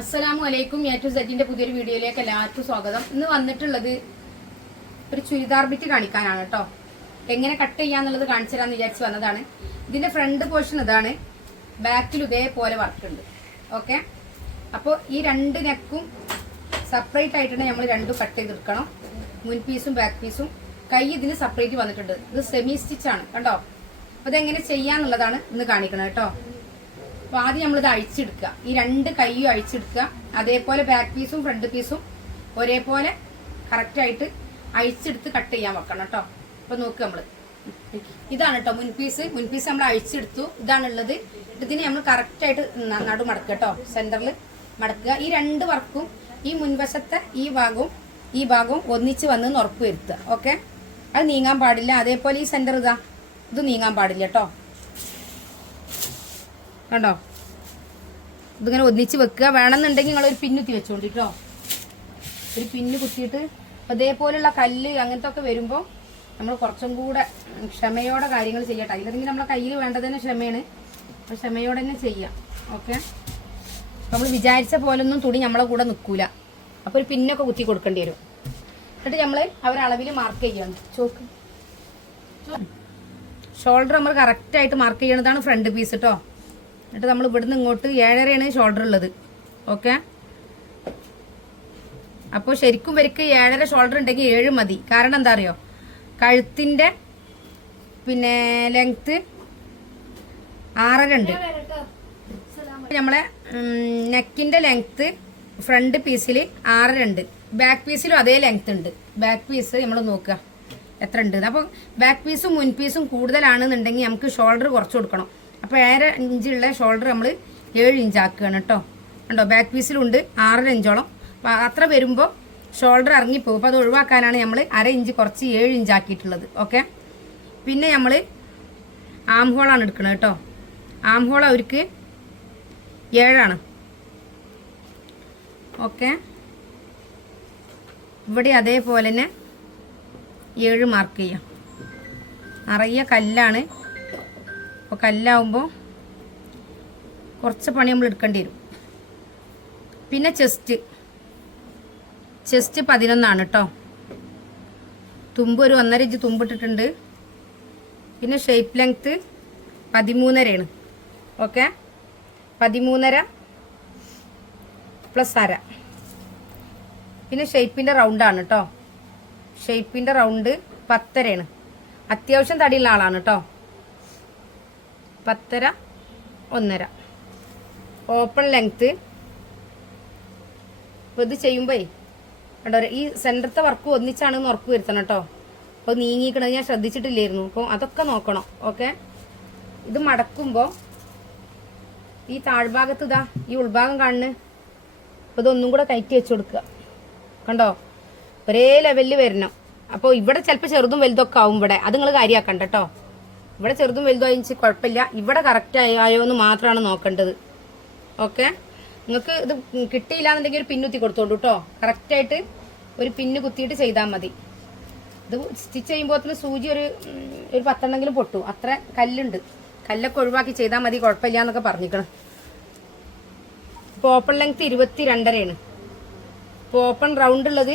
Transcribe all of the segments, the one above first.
അസ്സലാമു അലൈക്കും A to സെറ്റിന്റെ പുതിയൊരു വീഡിയോയിലേക്ക് എല്ലാവർക്കും സ്വാഗതം. ഇന്ന് വന്നിട്ടുള്ളത് ഒരു ചുരിദാർ ബിറ്റ് കാണിക്കാനാണ് കേട്ടോ. എങ്ങനെ കട്ട് ചെയ്യാന്നുള്ളത് കാണിച്ചു തരാന്ന് വിചാരിച്ച് വന്നതാണ്. ഇതിന്റെ ഫ്രണ്ട് പോർഷൻ ഇതാണ്. ബാക്കിൽ ഇതേപോലെ വർക്ക് ഉണ്ട് ഓക്കെ? അപ്പോൾ ഈ രണ്ട് നെക്കും സെപ്പറേറ്റ് ആയിട്ടാണ് നമ്മൾ രണ്ടും കട്ട് ചെയ്തെടുക്കണം മുൻ പീസും ബാക്ക് പീസും. കൈ ഇതിന് സെപ്പറേറ്റ് വന്നിട്ടുണ്ട്. ഇത് സെമി സ്റ്റിച്ച് ആണ്. കണ്ടോ? അപ്പോൾ ഇതെങ്ങനെ ചെയ്യാന്നുള്ളതാണ് ഇന്ന് കാണിക്കണം കേട്ടോ. അപ്പൊ ആദ്യം നമ്മളിത് അഴിച്ചെടുക്കുക. ഈ രണ്ട് കൈയും അഴിച്ചെടുക്കുക. അതേപോലെ ബാക്ക് പീസും ഫ്രണ്ട് പീസും ഒരേപോലെ കറക്റ്റ് ആയിട്ട് അഴിച്ചെടുത്ത് കട്ട് ചെയ്യാൻ വെക്കണം കേട്ടോ. അപ്പൊ നോക്കുക നമ്മൾ. ഇതാണ് കേട്ടോ മുൻപീസ് മുൻപീസ് മുൻ പീസ് നമ്മൾ അഴിച്ചെടുത്തു. ഇതാണുള്ളത്. ഇതിന് നമ്മൾ കറക്റ്റ് ആയിട്ട് ന- നടു മടക്കുക കേട്ടോ സെന്ററിൽ മടക്കുക. ഈ രണ്ട് വർക്കും ഈ മുൻവശത്തെ ഈ ഭാഗവും ഈ ഭാഗവും ഒന്നിച്ച് വന്ന് ഉറപ്പ് വരുത്തുക. ഓക്കെ? അത് നീങ്ങാൻ പാടില്ല. അതേപോലെ ഈ സെന്റർ ഇതാ. ഇത് നീങ്ങാൻ പാടില്ല കേട്ടോ കണ്ടോ? ഇതിങ്ങനെ ഒന്നിച്ച് വെക്കുക. വേണമെന്നുണ്ടെങ്കിൽ നിങ്ങൾ ഒരു പിന്നുത്തി വെച്ചോണ്ടി കേട്ടോ ഒരു പിന്ന് കുത്തിയിട്ട് അതേപോലുള്ള കല്ല് അങ്ങനത്തെ ഒക്കെ വരുമ്പോൾ നമ്മൾ കുറച്ചും കൂടെ ക്ഷമയോടെ കാര്യങ്ങൾ ചെയ്യട്ടെ. അല്ലെങ്കിൽ നമ്മളെ കയ്യിൽ വേണ്ടത് തന്നെ ക്ഷമയാണ്. അപ്പോൾ ക്ഷമയോടെ തന്നെ ചെയ്യാം. ഓക്കെ നമ്മൾ വിചാരിച്ച പോലൊന്നും തുണി നമ്മളെ കൂടെ നിൽക്കൂല. അപ്പോൾ ഒരു പിന്നൊക്കെ കുത്തി കൊടുക്കേണ്ടി വരും. എന്നിട്ട് നമ്മൾ അവരളവിൽ മാർക്ക് ചെയ്യണം. ചോക്ക്. ഷോൾഡർ നമ്മൾ കറക്റ്റായിട്ട് മാർക്ക് ചെയ്യണതാണ് ഫ്രണ്ട് പീസ് കേട്ടോ എന്നിട്ട് നമ്മൾ ഇവിടുന്ന് ഇങ്ങോട്ട് ഏഴരയാണ് ഷോൾഡർ ഉള്ളത്. ഓക്കെ അപ്പോൾ ശരിക്കും വരിക്ക് ഏഴര ഷോൾഡർ ഉണ്ടെങ്കിൽ ഏഴ് മതി. കാരണം എന്താ അറിയോ? കഴുത്തിന്റെ പിന്നെ ലെങ്ത്ത് ആറര ഉണ്ട് നമ്മളെ നെക്കിന്റെ ലെങ്ത്ത് ഫ്രണ്ട് പീസിൽ ആറര ഉണ്ട് ബാക്ക് പീസിലും അതേ ലെങ്ത് ഉണ്ട്. ബാക്ക് പീസ് നമ്മൾ നോക്കുക. എത്ര ഉണ്ട് അപ്പോൾ ബാക്ക് പീസും മുൻ പീസും കൂടുതലാണെന്നുണ്ടെങ്കിൽ നമുക്ക് ഷോൾഡർ കുറച്ച് കൊടുക്കണം. അപ്പോൾ ഏഴര ഇഞ്ചുള്ള ഷോൾഡർ നമ്മൾ ഏഴ് ഇഞ്ച് ആക്കുകയാണ് കേട്ടോ കണ്ടോ ബാക്ക് പീസിലുണ്ട് ആറര ഇഞ്ചോളം. അപ്പോൾ അത്ര വരുമ്പോൾ ഷോൾഡർ ഇറങ്ങിപ്പോകും അപ്പോൾ അത് ഒഴിവാക്കാനാണ് നമ്മൾ അര ഇഞ്ച് കുറച്ച് ഏഴ് ഇഞ്ച് ആക്കിയിട്ടുള്ളത്. ഓക്കെ പിന്നെ നമ്മൾ ആം ഹോളാണ് എടുക്കുന്നത് കേട്ടോ ആം ഹോൾ അവർക്ക് ഏഴാണ്. ഓക്കെ ഇവിടെ അതേപോലെ തന്നെ ഏഴ് മാർക്ക് ചെയ്യാം. നിറയെ കല്ലാണ് അപ്പോൾ കല്ലാവുമ്പോൾ കുറച്ച് പണി നമ്മൾ എടുക്കേണ്ടി വരും. പിന്നെ ചെസ്റ്റ് ചെസ്റ്റ് പതിനൊന്നാണ് കേട്ടോ തുമ്പ് ഒരു ഒന്നര ഇഞ്ച് തുമ്പിട്ടിട്ടുണ്ട് പിന്നെ ഷേപ്പ് ലെങ്ത്ത് പതിമൂന്നരയാണ്. ഓക്കെ പതിമൂന്നര പ്ലസ് അര. പിന്നെ ഷേപ്പിന്റെ റൗണ്ടാണ് കേട്ടോ ഷേപ്പിന്റെ റൗണ്ട് പത്തരയാണ്. അത്യാവശ്യം തടിയുള്ള ആളാണ് കേട്ടോ പത്തര ഒന്നര. ഓപ്പൺ ലെങ്ത്ത് അപ്പോൾ ഇത് ചെയ്യുമ്പോൾ കണ്ടോ ഈ സെന്ററത്തെ വർക്ക് ഒന്നിച്ചാണെന്ന് ഉറപ്പ് വരുത്തണം കേട്ടോ. അപ്പോൾ നീങ്ങിക്കണത് ഞാൻ ശ്രദ്ധിച്ചിട്ടില്ലായിരുന്നു. അപ്പോൾ അതൊക്കെ നോക്കണം ഓക്കെ ഇത് മടക്കുമ്പോൾ ഈ താഴ്ഭാഗത്ത് ഇതാ ഈ ഉൾഭാഗം കാണുന്നു അപ്പോൾ ഇതൊന്നും കൂടെ കയറ്റി വെച്ച് കൊടുക്കുക. കണ്ടോ? ഒരേ ലെവലിൽ വരണം. അപ്പോൾ ഇവിടെ ചിലപ്പോൾ ചെറുതും വലുതൊക്കെ ആവും ഇവിടെ. അത് നിങ്ങൾ കാര്യമാക്കണ്ട കേട്ടോ. ഇവിടെ ചെറുതും വലുതും ആയിച്ച് കുഴപ്പമില്ല. ഇവിടെ കറക്റ്റ് ആയോ എന്ന് മാത്രമാണ് നോക്കേണ്ടത്. ഓക്കെ നിങ്ങൾക്ക് ഇത് കിട്ടിയില്ല എന്നുണ്ടെങ്കിൽ ഒരു പിന്നുത്തി കൊടുത്തോളൂ കേട്ടോ കറക്റ്റായിട്ട് ഒരു പിന്ന് കുത്തിയിട്ട് ചെയ്താൽ മതി. ഇത് സ്റ്റിച്ച് ചെയ്യുമ്പോൾ സൂചി ഒരു ഒരു പത്തെണ്ണെങ്കിലും പൊട്ടു. അത്ര കല്ലുണ്ട്. കല്ലൊക്കെ ഒഴിവാക്കി ചെയ്താൽ മതി കുഴപ്പമില്ല എന്നൊക്കെ പറഞ്ഞിരിക്കണം. ഇപ്പോൾ ഓപ്പൺ ലെങ്ത് ഇരുപത്തി രണ്ടരയാണ് ഇപ്പോൾ ഓപ്പൺ റൗണ്ട് ഉള്ളത്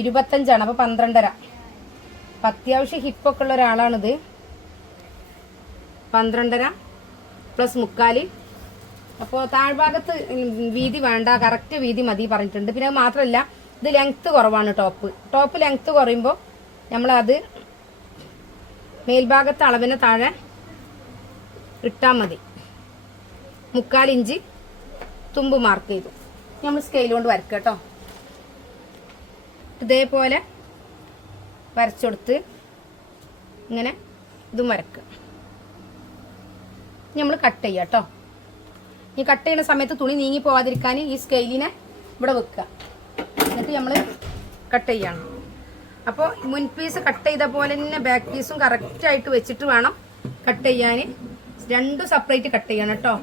ഇരുപത്തഞ്ചാണ്. അപ്പോൾ പന്ത്രണ്ടര. അപ്പം അത്യാവശ്യം ഹിപ്പൊക്കെ ഉള്ള ഒരാളാണിത്. പന്ത്രണ്ടര പ്ലസ് മുക്കാൽ അപ്പോൾ താഴ്ഭാഗത്ത് വീതി വേണ്ട കറക്റ്റ് വീതി മതി പറഞ്ഞിട്ടുണ്ട്. പിന്നെ മാത്രമല്ല ഇത് ലെങ്ത്ത് കുറവാണ് ടോപ്പ് ടോപ്പ് ലെങ്ത്ത് കുറയുമ്പോൾ നമ്മളത് മേൽഭാഗത്തെ അളവിന് താഴെ ഇട്ടാൽ മതി. മുക്കാൽ ഇഞ്ച് തുമ്പ് മാർക്ക് ചെയ്തു. നമ്മൾ സ്കെയിൽ കൊണ്ട് വരക്കുക കേട്ടോ. ഇതേപോലെ വരച്ചെടുത്ത് ഇങ്ങനെ ഇതും വരക്കുക നമ്മൾ കട്ട് ചെയ്യുക കേട്ടോ ഈ കട്ട് ചെയ്യുന്ന സമയത്ത് തുണി നീങ്ങി പോവാതിരിക്കാൻ ഈ സ്കെയിലിനെ ഇവിടെ വെക്കുക. എന്നിട്ട് നമ്മൾ കട്ട് ചെയ്യണം. അപ്പോൾ മുൻ പീസ് കട്ട് ചെയ്ത പോലെ തന്നെ ബാക്ക് പീസും കറക്റ്റായിട്ട് വെച്ചിട്ട് വേണം കട്ട് ചെയ്യാൻ രണ്ടും സെപ്പറേറ്റ് കട്ട് ചെയ്യണം കേട്ടോ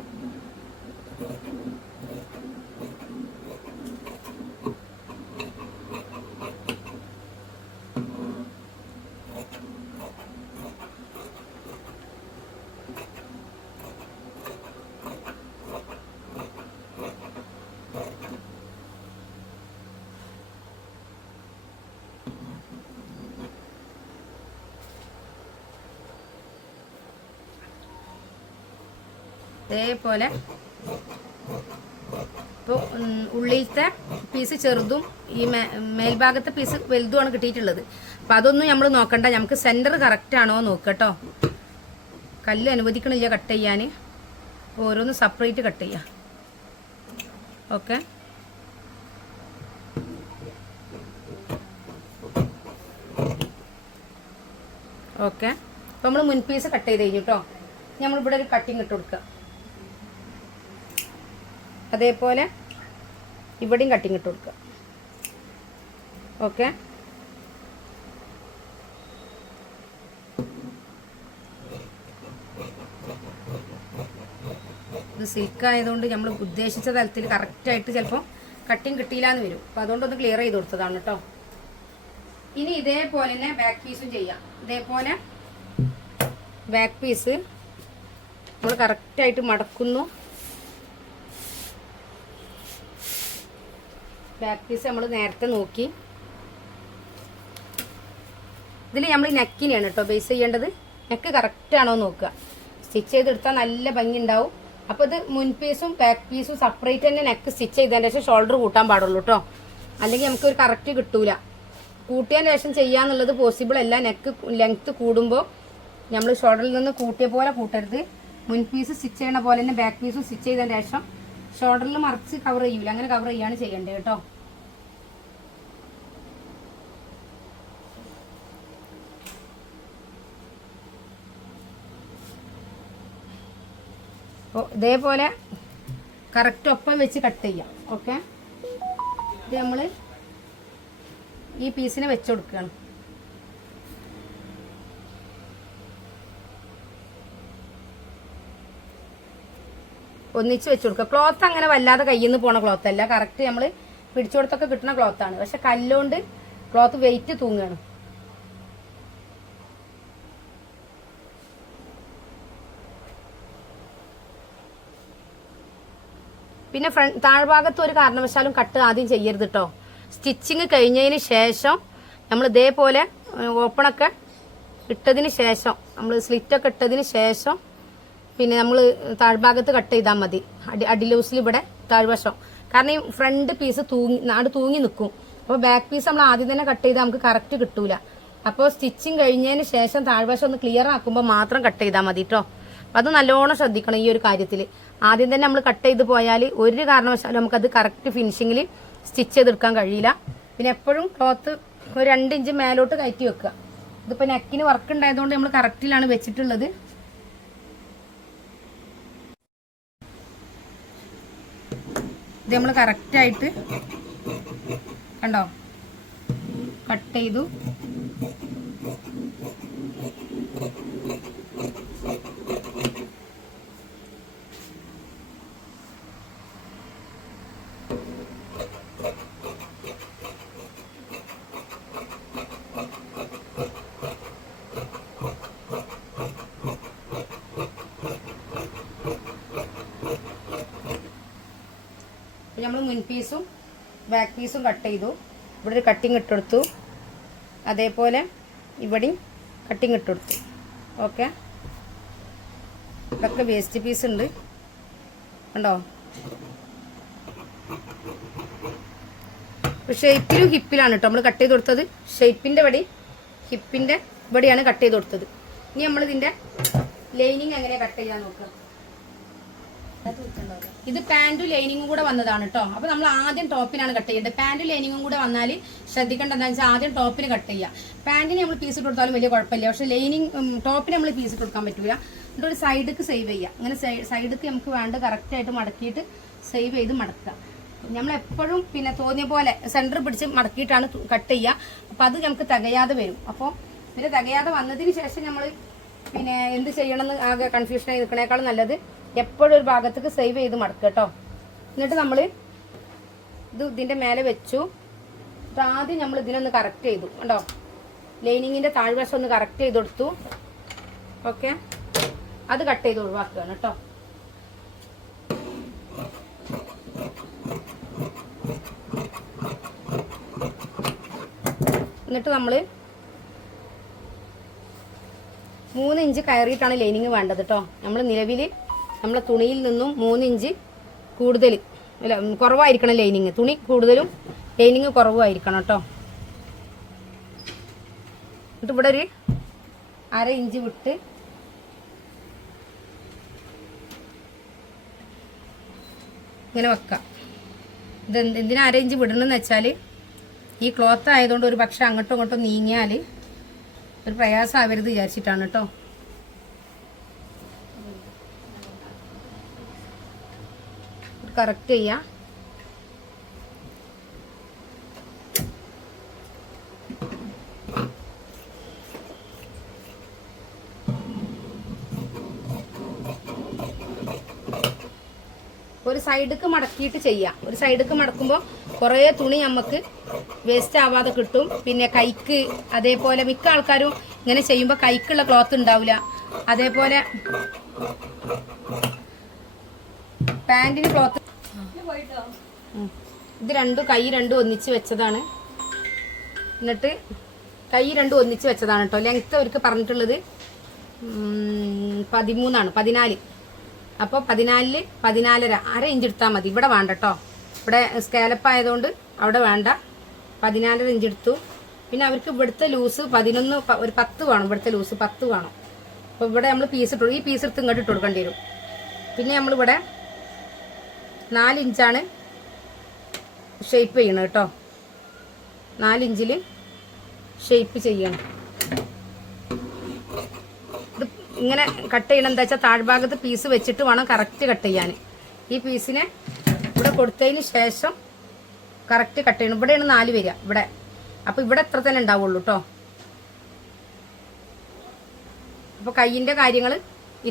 ഇതേപോലെ ഇപ്പോൾ ഉള്ളിലത്തെ പീസ് ചെറുതും ഈ മേൽഭാഗത്തെ പീസ് വലുതുമാണ് കിട്ടിയിട്ടുള്ളത്. അപ്പം അതൊന്നും നമ്മൾ നോക്കണ്ട. നമുക്ക് സെന്റർ കറക്റ്റ് ആണോ നോക്കട്ടോ കല്ല് അനുവദിക്കണില്ല കട്ട് ചെയ്യാൻ ഓരോന്ന് സെപ്പറേറ്റ് കട്ട് ചെയ്യാം. ഓക്കെ. ഓക്കെ. അപ്പോൾ നമ്മൾ മുൻ പീസ് കട്ട് ചെയ്ത് കഴിഞ്ഞു കേട്ടോ നമ്മളിവിടെ ഒരു കട്ടിങ് ഇട്ട് കൊടുക്കുക അതേപോലെ ഇവിടെയും കട്ടിങ് ഇട്ട് കൊടുക്കുക. ഓക്കെ ഇത് സിൽക്ക് ആയതുകൊണ്ട് നമ്മൾ ഉദ്ദേശിച്ച തലത്തിൽ കറക്റ്റായിട്ട് ചിലപ്പോൾ കട്ടിങ് കിട്ടിയില്ല എന്ന് വരും. അപ്പോൾ അതുകൊണ്ടൊന്ന് ക്ലിയർ ചെയ്ത് കൊടുത്തതാണ് കേട്ടോ ഇനി ഇതേപോലെ തന്നെ ബാക്ക് പീസും ചെയ്യാം. ഇതേപോലെ ബാക്ക് പീസ് നമ്മൾ കറക്റ്റായിട്ട് മടക്കുന്നു. ബാക്ക് പീസ് നമ്മൾ നേരത്തെ നോക്കി. ഇതിൽ നമ്മൾ നെക്കിനെയാണ് കേട്ടോ ബേസ് ചെയ്യേണ്ടത്. നെക്ക് കറക്റ്റ് ആണോ നോക്കുക. സ്റ്റിച്ച് ചെയ്തെടുത്താൽ നല്ല ഭംഗി ഉണ്ടാവും അപ്പോൾ ഇത് മുൻ പീസും ബാക്ക് പീസും സെപ്പറേറ്റ് തന്നെ നെക്ക് സ്റ്റിച്ച് ചെയ്തതിന് ശേഷം ഷോൾഡർ കൂട്ടാൻ പാടുള്ളൂ കേട്ടോ അല്ലെങ്കിൽ നമുക്ക് ഒരു കറക്റ്റ് കിട്ടൂല. കൂട്ടിയതിന് ശേഷം ചെയ്യാന്നുള്ളത് പോസിബിൾ അല്ല. നെക്ക് ലെങ്ത് കൂടുമ്പോൾ നമ്മൾ ഷോൾഡറിൽ നിന്ന് കൂട്ടിയ പോലെ കൂട്ടരുത്. മുൻ പീസ് സ്റ്റിച്ച് ചെയ്യണ പോലെ തന്നെ ബാക്ക് പീസും സ്റ്റിച്ച് ചെയ്തതിന് ശേഷം ഷോൾഡറിൽ മറിച്ച് കവർ ചെയ്യൂല. അങ്ങനെ കവർ ചെയ്യാണ് ചെയ്യേണ്ടത് കേട്ടോ. അപ്പോൾ ഇതേപോലെ കറക്റ്റ് ഒപ്പം വെച്ച് കട്ട് ചെയ്യാം. ഓക്കെ ഇത് നമ്മൾ ഈ പീസിനെ വെച്ച് കൊടുക്കുകയാണ്. ഒന്നിച്ച് വെച്ച് കൊടുക്കുക. ക്ലോത്ത് അങ്ങനെ വല്ലാതെ കയ്യിൽ നിന്ന് പോണ ക്ലോത്ത് അല്ല. കറക്റ്റ് നമ്മൾ പിടിച്ചു കൊടുത്തൊക്കെ കിട്ടുന്ന ക്ലോത്താണ് പക്ഷെ കല്ലുകൊണ്ട് ക്ലോത്ത് വെയിറ്റ് തൂങ്ങുകയാണ് പിന്നെ ഫ്രണ്ട് താഴ്ഭാഗത്ത് ഒരു കാരണവശാലും കട്ട് ആദ്യം ചെയ്യരുത് കേട്ടോ സ്റ്റിച്ചിങ് കഴിഞ്ഞതിന് ശേഷം നമ്മൾ ഇതേപോലെ ഓപ്പണൊക്കെ ഇട്ടതിന് ശേഷം നമ്മൾ സ്ലിറ്റൊക്കെ ഇട്ടതിന് ശേഷം പിന്നെ നമ്മൾ താഴ്ഭാഗത്ത് കട്ട് ചെയ്താൽ മതി. അടി അടിലൂസിൽ ഇവിടെ താഴ്വശം. കാരണം ഈ ഫ്രണ്ട് പീസ് തൂങ്ങി നാട് തൂങ്ങി നിൽക്കും അപ്പോൾ ബാക്ക് പീസ് നമ്മൾ ആദ്യം തന്നെ കട്ട് ചെയ്താൽ നമുക്ക് കറക്റ്റ് കിട്ടൂല. അപ്പോൾ സ്റ്റിച്ചിങ് കഴിഞ്ഞതിന് ശേഷം താഴ്വശം ഒന്ന് ക്ലിയർ ആക്കുമ്പോൾ മാത്രം കട്ട് ചെയ്താൽ മതി കേട്ടോ അപ്പോൾ അത് നല്ലോണം ശ്രദ്ധിക്കണം ഈ ഒരു കാര്യത്തിൽ ആദ്യം തന്നെ നമ്മൾ കട്ട് ചെയ്ത് പോയാൽ ഒരു കാരണവശാലും നമുക്കത് കറക്റ്റ് ഫിനിഷിങ്ങിൽ സ്റ്റിച്ച് ചെയ്തെടുക്കാൻ കഴിയില്ല. പിന്നെ എപ്പോഴും ക്ലോത്ത് ഒരു രണ്ട് ഇഞ്ച് മേലോട്ട് കയറ്റി വെക്കുക. ഇതിപ്പോൾ നെക്കിന് വർക്ക് ഉണ്ടായതുകൊണ്ട് നമ്മൾ കറക്റ്റിലാണ് വെച്ചിട്ടുള്ളത്. ഇത് നമ്മൾ കറക്റ്റായിട്ട് കണ്ടോ? കട്ട് ചെയ്തു. നമ്മൾ മുൻ പീസും ബാക്ക് പീസും കട്ട് ചെയ്തു. ഇവിടെ ഒരു കട്ടിങ് ഇട്ടെടുത്തു അതേപോലെ ഇവിടെയും കട്ടിങ് ഇട്ടെടുത്തു ഓക്കെ ഇതൊക്കെ വേസ്റ്റ് പീസ് ഉണ്ട്. കണ്ടോ? ഷേപ്പിലും ഹിപ്പിലാണ് കേട്ടോ നമ്മൾ കട്ട് ചെയ്ത് കൊടുത്തത്. ഷേപ്പിന്റെ വടി ഹിപ്പിന്റെ ഇവിടെയാണ് കട്ട് ചെയ്ത് കൊടുത്തത്. ഇനി നമ്മൾ ഇതിന്റെ ലൈനിങ് എങ്ങനെ കട്ട് ചെയ്യാൻ നോക്കുക? ഇത് പാന്റും ലൈനിങ്ങും കൂടെ വന്നതാണ് കേട്ടോ അപ്പൊ നമ്മൾ ആദ്യം ടോപ്പിനാണ് കട്ട് ചെയ്യേണ്ടത്. പാന്റും ലൈനിങ്ങും കൂടെ വന്നാൽ ശ്രദ്ധിക്കേണ്ട എന്താ വെച്ചാൽ ആദ്യം ടോപ്പിന് കട്ട് ചെയ്യുക പാന്റിന് നമ്മൾ പീസ് ഇട്ട് കൊടുത്താലും വലിയ കുഴപ്പമില്ല. പക്ഷെ ലൈനിങ് ടോപ്പിന് നമ്മൾ പീസ് ഇട്ട് കൊടുക്കാൻ പറ്റില്ല എന്നിട്ട് ഒരു സൈഡിക്ക് സേവ് ചെയ്യുക അങ്ങനെ സൈഡിക്ക് നമുക്ക് വേണ്ട കറക്റ്റ് ആയിട്ട് മടക്കിയിട്ട് സേവ് ചെയ്ത് മടക്കുക. നമ്മൾ എപ്പോഴും പിന്നെ തോന്നിയ പോലെ സെന്റർ പിടിച്ച് മടക്കിയിട്ടാണ് കട്ട് ചെയ്യുക അപ്പൊ അത് നമുക്ക് തികയാതെ വരും. അപ്പോൾ പിന്നെ തികയാതെ വന്നതിന് ശേഷം നമ്മൾ പിന്നെ എന്ത് ചെയ്യണമെന്ന് ആകെ കൺഫ്യൂഷനായി നിൽക്കണേക്കാളും നല്ലത് എപ്പോഴും ഒരു ഭാഗത്തേക്ക് സേവ് ചെയ്ത് മടക്കുക കേട്ടോ. എന്നിട്ട് നമ്മൾ ഇത് ഇതിന്റെ മേലെ വെച്ചു. ഇത് ആദ്യം നമ്മൾ ഇതിനൊന്ന് കറക്റ്റ് ചെയ്തു. കണ്ടോ? ലൈനിങ്ങിന്റെ താഴ്വശം ഒന്ന് കറക്റ്റ് ചെയ്ത് കൊടുത്തു. ഓക്കെ അത് കട്ട് ചെയ്ത് ഒഴിവാക്കുകയാണ് കേട്ടോ. എന്നിട്ട് നമ്മൾ മൂന്ന് ഇഞ്ച് കയറിയിട്ടാണ് ലൈനിങ് വേണ്ടത് കേട്ടോ നമ്മൾ നിലവിൽ നമ്മളെ തുണിയിൽ നിന്നും മൂന്ന് ഇഞ്ച് കൂടുതൽ അല്ല കുറവായിരിക്കണം ലൈനിങ്. തുണി കൂടുതലും ലൈനിങ് കുറവായിരിക്കണം കേട്ടോ എന്നിട്ട് ഇവിടെ ഒരു അര ഇഞ്ച് വിട്ട് ഇങ്ങനെ വെക്കാം. ഇത് എന്ത് എന്തിനാ അര ഇഞ്ച് വിടണമെന്ന് വെച്ചാൽ ഈ ക്ലോത്ത് ആയതുകൊണ്ട് ഒരു പക്ഷെ അങ്ങോട്ടും ഇങ്ങോട്ടും നീങ്ങിയാൽ ഒരു പ്രയാസമാവരുത് വിചാരിച്ചിട്ടാണ് കേട്ടോ. കറക്റ്റ് ചെയ്യാം. ഒരു സൈഡിക്ക് മടക്കിയിട്ട് ചെയ്യാം. ഒരു സൈഡിക്ക് മടക്കുമ്പോൾ കുറേ തുണി നമുക്ക് വേസ്റ്റ് ആവാതെ കിട്ടും. പിന്നെ കൈക്ക് അതേപോലെ മിക്ക ആൾക്കാരും ഇങ്ങനെ ചെയ്യുമ്പോൾ കൈക്കുള്ള ക്ലോത്ത് ഉണ്ടാവില്ല അതേപോലെ പാന്റിന് ക്ലോത്ത്. ഇത് രണ്ടും കൈ രണ്ടും ഒന്നിച്ച് വെച്ചതാണ്. എന്നിട്ട് കൈ രണ്ടും ഒന്നിച്ച് വെച്ചതാണ് കേട്ടോ. ലെങ്ത്ത് അവർക്ക് പറഞ്ഞിട്ടുള്ളത് പതിമൂന്നാണ് പതിനാല്. അപ്പോൾ പതിനാലിൽ പതിനാലര അര ഇഞ്ച് എടുത്താൽ മതി. ഇവിടെ വേണ്ട കേട്ടോ. ഇവിടെ സ്കാലപ്പ് ആയതുകൊണ്ട് അവിടെ വേണ്ട. പതിനാലര ഇഞ്ച് എടുത്തു. പിന്നെ അവർക്ക് ഇവിടുത്തെ ലൂസ് പതിനൊന്ന് ഒരു പത്ത് വേണം. ഇവിടുത്തെ ലൂസ് പത്ത് വേണം. അപ്പോൾ ഇവിടെ നമ്മൾ പീസ് ഇട്ടു. ഈ പീസ് എടുത്ത് ഇങ്ങോട്ട് ഇട്ട് കൊടുക്കേണ്ടി വരും. പിന്നെ നമ്മളിവിടെ നാലിഞ്ചാണ് ഷേപ്പ് ചെയ്യണം കേട്ടോ. നാലിഞ്ചിൽ ഷേപ്പ് ചെയ്യണം. ഇത് ഇങ്ങനെ കട്ട് ചെയ്യണം എന്താ വെച്ചാൽ താഴ്ഭാഗത്ത് പീസ് വെച്ചിട്ട് വേണം കറക്റ്റ് കട്ട് ചെയ്യാൻ ഈ പീസിനെ ഇവിടെ കൊടുത്തതിന് ശേഷം കറക്റ്റ് കട്ട് ചെയ്യണം. ഇവിടെയാണ് നാല് വരിക. ഇവിടെ. അപ്പോൾ ഇവിടെ എത്ര തന്നെ ഉണ്ടാവുള്ളൂ കേട്ടോ അപ്പോൾ കയ്യിന്റെ കാര്യങ്ങൾ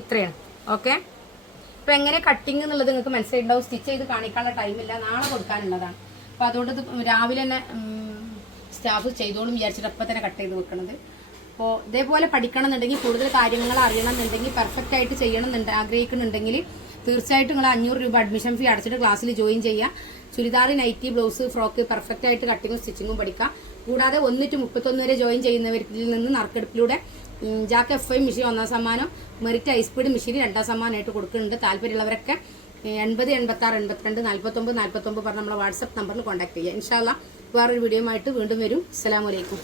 ഇത്രയാണ്. ഓക്കെ? അപ്പോൾ എങ്ങനെ കട്ടിങ് എന്നുള്ളത് നിങ്ങൾക്ക് മനസ്സിലുണ്ടാവും സ്റ്റിച്ച് ചെയ്ത് കാണിക്കാനുള്ള ടൈമില്ല നാളെ കൊടുക്കാനുള്ളതാണ്. അപ്പോൾ അതുകൊണ്ട് രാവിലെ തന്നെ സ്റ്റാഫ് ചെയ്തോളും വിചാരിച്ചിട്ട് അപ്പം തന്നെ കട്ട് ചെയ്ത് വെക്കണത്. അപ്പോൾ ഇതേപോലെ പഠിക്കണം എന്നുണ്ടെങ്കിൽ കൂടുതൽ കാര്യങ്ങൾ അറിയണം എന്നുണ്ടെങ്കിൽ പെർഫെക്റ്റ് ആയിട്ട് ചെയ്യണം എന്നുണ്ട് ആഗ്രഹിക്കുന്നുണ്ടെങ്കിൽ തീർച്ചയായിട്ടും നിങ്ങൾ അഞ്ഞൂറ് രൂപ അഡ്മിഷൻ ഫീ അടച്ചിട്ട് ക്ലാസ്സിൽ ജോയിൻ ചെയ്യുക. Churidar nightie blouse frock perfect ആയിട്ട് കട്ടിങ്ങും സ്റ്റിച്ചിങ്ങും പഠിക്കാം. കൂടാതെ ഒന്ന് ടു മുപ്പത്തൊന്ന് വരെ ജോയിൻ ചെയ്യുന്നവരിൽ നിന്ന് നറുക്കെടുപ്പിലൂടെ ജാക്ക് എഫ് ഐ മെഷീൻ ഒന്നാം സമ്മാനം മെറിറ്റ് സ്പീഡ് മെഷീൻ രണ്ടാം സമ്മാനമായിട്ട് കൊടുക്കുന്നുണ്ട്. താല്പര്യമുള്ളവരൊക്കെ എൺപത് എൺപത്തി ആറ് എൺപത്തിരണ്ട് നാൽപ്പത്തൊമ്പത് നാൽപ്പത്തൊമ്പത് പറഞ്ഞ നമ്മളെ വാട്സപ്പ് നമ്പറിൽ കോൺടാക്ട് ചെയ്യുക. ഇൻഷാല്ല വേറൊരു വീഡിയോ ആയിട്ട് വീണ്ടും വരും. അസ്സലാമലൈക്കും